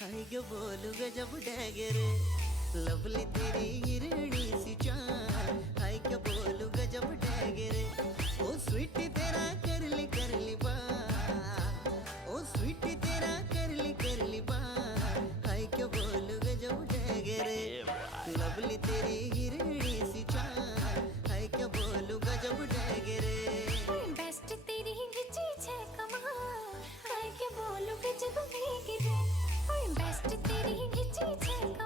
हाय क्या बोलूं गजब डैगरे, लवली तेरी हिरणी सी चाल। हाय क्या बोलूं गजब डैगरे, ओ स्वीटी तेरा करली बाल, ओ स्वीटी तेरा करली बाल। हाय क्या बोलूं गजब डैगरे, लवली तेरी हिरणी सी चाल। हाय क्या बोलूं गजब डैगरे। बेस्ट तेरी हिंदी है कमाल, हाय क्या बोलूं गजब डैगरे। बेस्ट तेरी हिंदी है